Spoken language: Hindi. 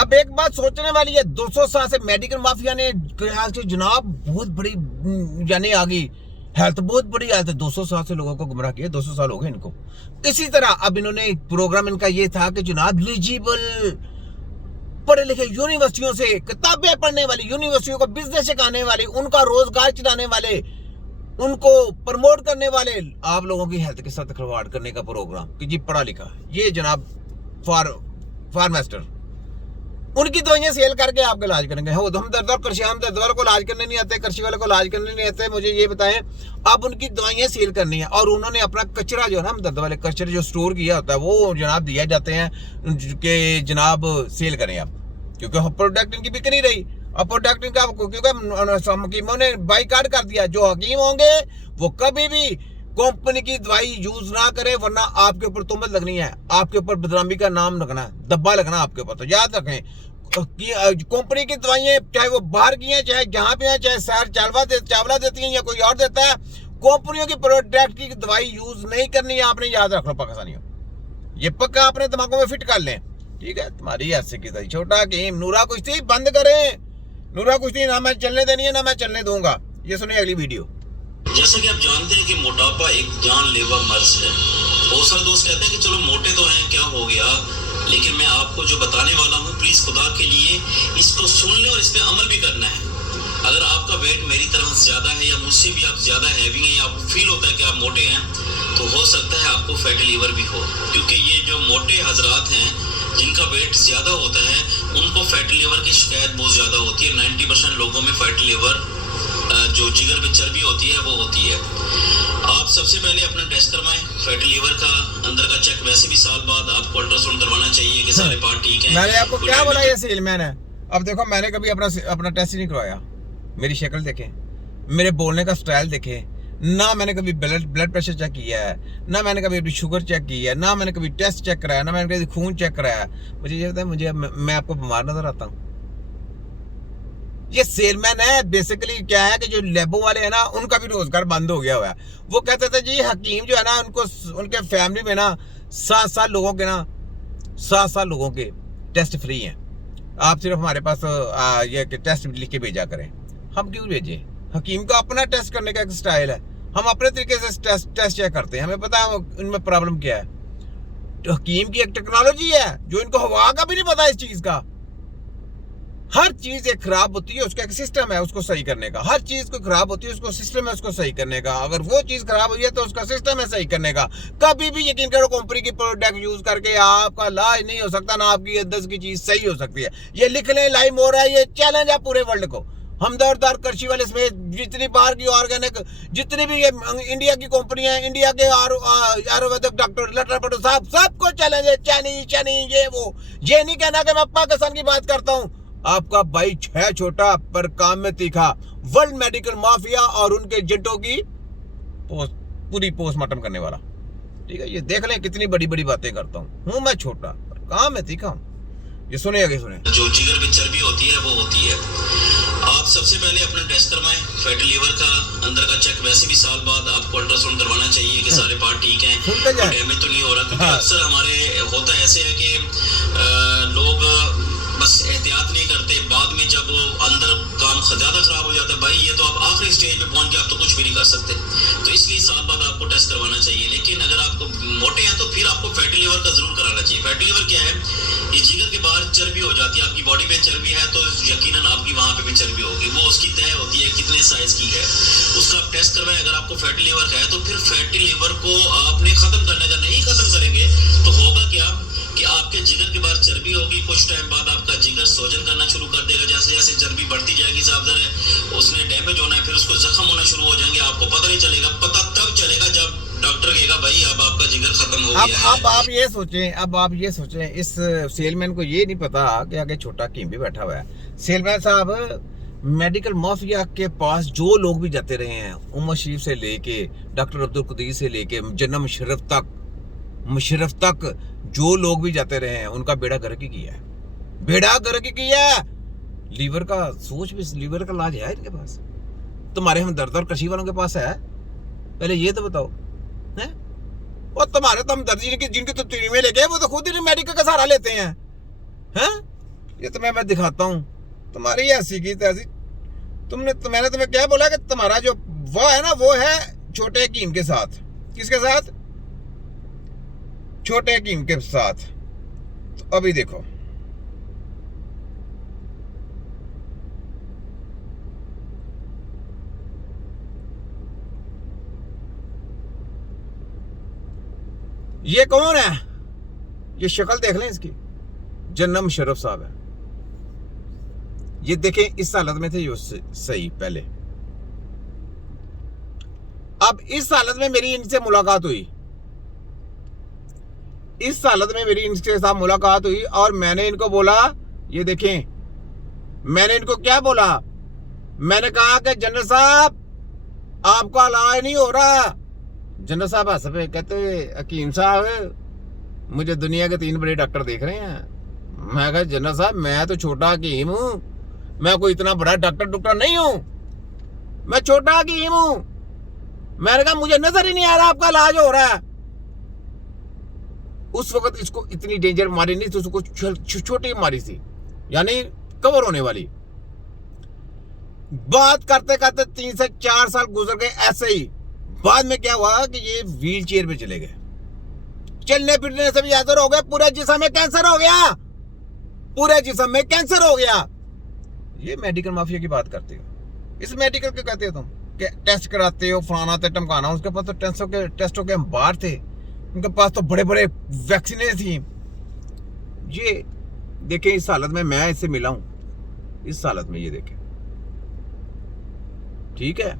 अब एक बात सोचने वाली है, 200 साल से मेडिकल माफिया ने कहा कि जनाब बहुत बड़ी यानी आ गई हेल्थ, बहुत बड़ी हेल्थ, 200 साल से लोगों को गुमराह किया, 200 साल हो गए इनको। इसी तरह अब इन्होंने प्रोग्राम इनका ये था कि जनाब एलिजिबल पढ़े लिखे यूनिवर्सिटियों से किताबें पढ़ने वाली, यूनिवर्सिटियों को बिजनेस सिखाने वाले, उनका रोजगार चलाने वाले, उनको प्रमोट करने वाले आप लोगों की हेल्थ के साथ खिलवाड़ करने का प्रोग्राम कि जी पढ़ा लिखा ये जनाब फार्मास्टर उनकी दवाइयां सेल करके आपका इलाज करेंगे। हो हम दर्द और कृषि, हम दर्द वाले को इलाज करने नहीं आते, कृषि वाले को इलाज करने नहीं आते, मुझे ये बताएं अब उनकी दवाइयां सेल करनी है। और उन्होंने अपना कचरा जो है ना, हम दर्द वाले कचरे जो स्टोर किया होता है वो जनाब दिया जाते हैं कि जनाब सेल करें आप, क्योंकि प्रोडक्ट इनकी बिक नहीं रही। अब प्रोडक्ट इनका क्योंकि हकीमों ने बाइकाट कर दिया, जो हकीम होंगे वो कभी भी कंपनी की दवाई यूज ना करे, वरना आपके ऊपर तुहमत लगनी है, आपके ऊपर बदनामी का नाम लगना है, दब्बा लगना आपके ऊपर। तो याद रखें कंपनी की दवाइयां चाहे वो बाहर की हैं, चाहे जहां पे हैं, चाहे सर चावला देती हैं या कोई और देता है, कंपनियों की प्रोडक्ट की दवाई यूज नहीं करनी है। आपने याद रख लो पाकिस्तानियों, ये पक्का अपने दिमागों में फिट कर लें, ठीक है। तुम्हारी ऐसे की सही छोटा गेम नूरा कुश्ती बंद करें, नूरा कुश्ती ना मैं चलने देनी है ना मैं चलने दूंगा। ये सुनिए अगली वीडियो। जैसा कि आप जानते हैं कि मोटापा एक जानलेवा मर्ज है। बहुत सारे दोस्त कहते हैं कि चलो मोटे तो हैं, क्या हो गया, लेकिन मैं आपको जो बताने वाला हूँ प्लीज खुदा के लिए इसको सुन ले और इस पे अमल भी करना है। अगर आपका वेट मेरी तरह ज्यादा है या मुझसे भी आप ज्यादा हैवी हैं या आपको फील होता है कि आप मोटे हैं, तो हो सकता है आपको फैटी लीवर भी हो, क्योंकि ये जो मोटे हजरात हैं जिनका वेट ज्यादा होता है उनको फैटी लीवर की शिकायत बहुत ज्यादा होती है। 90% लोगों में फैटी लीवर जो जिगर में चर्बी होती है वो होती है। आप सबसे पहले अपना टेस्ट करवाएं फैटी लीवर का, अंदर का चेक। वैसे भी साल बाद आपको अल्ट्रासाउंड करवाना चाहिए कि सारे पार्ट ठीक हैं। मैंने आपको क्या बोला ये सेलमैन है। अब देखो मैंने कभी अपना टेस्ट ही नहीं करवाया, मेरी शक्ल देखें, मेरे बोलने का स्टाइल देखें, ना मैंने कभी ब्लड प्रेशर चेक किया है, ना मैंने कभी अपनी शुगर चेक की है, ना मैंने कभी टेस्ट चेक कराया, ना मैंने कभी खून चेक कराया। मुझे ये बताया मुझे मैं आपको बीमार नजर आता हूँ? ये सेलमैन है बेसिकली। क्या है कि जो लैबों वाले हैं ना उनका भी रोजगार बंद हो गया हुआ है। वो कहते थे जी हकीम जो है ना उनको उनके फैमिली में ना 7 लोगों के ना 7 लोगों के टेस्ट फ्री हैं। आप सिर्फ हमारे पास ये टेस्ट लिख के भेजा करें। हम क्यों भेजें? हकीम का अपना टेस्ट करने का एक स्टाइल है, हम अपने तरीके से टेस्ट चेक करते हैं, हमें पता है इनमें प्रॉब्लम क्या है। तो हकीम की एक टेक्नोलॉजी है जो इनको हवा का भी नहीं पता इस चीज का। हर चीज एक खराब होती है, उसका एक सिस्टम है उसको सही करने का। हर चीज को खराब होती है उसको सिस्टम है उसको सही करने का। अगर वो चीज खराब हुई है तो उसका सिस्टम है सही करने का। कभी भी यकीन करो कंपनी की प्रोडक्ट यूज करके आपका इलाज नहीं हो सकता, ना आपकी 10 की चीज सही हो सकती है। ये लिख लें, लाइव हो रहा है, ये चैलेंज है पूरे वर्ल्ड को। हमदर्द कृषि वाले समेत जितनी बाहर की ऑर्गेनिक जितनी भी ये इंडिया की कंपनियां हैं, इंडिया के आयुर्वेदिक डॉक्टर लटर साहब, सबको चैलेंज है। चाइनीज ये वो, ये नहीं कहना कि मैं पाकिस्तान की बात करता हूं। आपका भाई है छोटा पर काम में तीखा। वर्ल्ड मेडिकल माफिया और उनके जेटों की पूरी पोस्टमार्टम करने वाला, ठीक है। ये देख लें कितनी बड़ी बड़ी बातें करता हूं मैं छोटा पर काम में तीखा हूं। ये सुने आगे सुने। जो जिगर में चर्बी होती है वो होती है। आप सबसे पहले अपना टेस्ट करवाएं फैटी लीवर का, अंदर का चेक। वैसे भी साल बाद आपको अल्ट्रासाउंड करवाना चाहिए कि सारे पार्ट ठीक हैं, डैमेज तो नहीं हो रहा। क्योंकि अक्सर हमारे होता ऐसे है कि लोग बस एहतियात नहीं करते, बाद में जब अंदर काम ज्यादा खराब हो जाता है, भाई ये तो आप आखिरी स्टेज पे पहुंच गए, आप तो कुछ भी नहीं कर सकते। तो इसलिए साल बाद आपको टेस्ट करवाना चाहिए। लेकिन अगर आपको मोटे हैं तो फिर आपको फैटी लीवर का जरूर कराना चाहिए। फैटी लीवर क्या है? ये जिगर के बाहर चर्बी हो जाती है। आपकी बॉडी पे चर्बी है तो यकीनन आपकी वहां पे भी चर्बी होगी। वो उसकी तय होती है कितने साइज की है, उसका आप टेस्ट करवाएं। अगर आपको फैटी लीवर है तो फिर फैटी लीवर को आपने खत्म करना है। नहीं खत्म करेंगे तो होगा क्या कि आपके जिगर के बाहर चर्बी होगी, कुछ टाइम बाद आपका जिगर सोजन करना शुरू कर देगा। जैसे जैसे चर्बी बढ़ती जाएगी साहब उसने डैमेज होना है, फिर उसको जख्म होना शुरू हो जाएंगे। आपको पता नहीं चलेगा, पता तब चलेगा जब डॉक्टर कहेगा भाई अब आपका जिगर खत्म हो गया है। अब आप ये सोचें इस सेलमैन को ये नहीं पता कि आगे छोटा कीम भी बैठा हुआ है। सेलमैन साहब मेडिकल माफिया के पास जो लोग भी जाते रहे हैं, उमर शरीफ से लेके डॉक्टर अब्दुल कदीर से लेके जन्नत मुशर्रफ तक जो लोग भी जाते रहे हैं उनका बेड़ा गर्क ही किया है, बेड़ा गर्क ही किया है। लीवर का सोच भी, लीवर का इलाज है इनके पास। तुम्हारे हमदर्द और कृषि वालों के पास है? पहले ये तो बताओ है? और तुम्हारे तो हमदर्द जिनके तो तीन में लेके वो तो खुद ही मेडिकल का सहारा लेते हैं। ये तुम्हें मैं दिखाता हूँ, तुम्हारी ऐसी की तैसी। मैंने तुम्हें क्या बोला कि तुम्हारा जो वो है ना, वो है छोटे हकीम के साथ। किसके साथ? छोटे हकीम के साथ। तो अभी देखो, ये कौन है? ये शक्ल देख लें इसकी, जन्नत मुशर्रफ साहब है। ये देखें, इस हालत में थे ये सही पहले। अब इस हालत में मेरी इनसे मुलाकात हुई, इस हालत में मेरी इनके साथ मुलाकात हुई और मैंने इनको बोला, ये देखें, मैंने इनको क्या बोला? मैंने कहा कि जन्नत साहब आपका इलाज नहीं हो रहा। जन्नत साहब हंस पे, कहते हकीम साहब मुझे दुनिया के 3 बड़े डॉक्टर देख रहे हैं। मैं कहा जन्नत साहब मैं तो छोटा हकीम हूं, मैं कोई इतना बड़ा डॉक्टर नहीं हूं, मैं छोटा हकीम हूं। मैंने कहा मुझे नजर ही नहीं आ रहा आपका इलाज हो रहा है। उस वक्त इसको इतनी डेंजर मारी नहीं थी, उसको छोटी मारी थी, यानी कवर होने वाली। बात करते करते 3 से 4 साल गुजर गए ऐसे ही। बाद में क्या हुआ कि ये व्हील चेयर पे चले गए, चलने फिरने से भी ज्यादा हो गया, पूरे जिस्म में कैंसर हो गया, पूरे जिस्म में कैंसर हो गया। ये मेडिकल माफिया की बात करते हो, इस मेडिकल के कहते हो तुम कि टेस्ट कराते हो, फलाना थे टमकाना। उसके पास तो टेस्टों के अंबार थे, उनके पास तो बड़े बड़े वैक्सीनें थी। ये देखें, इस हालत में मैं इससे मिला हूं, इस हालत में ये देखें, ठीक है।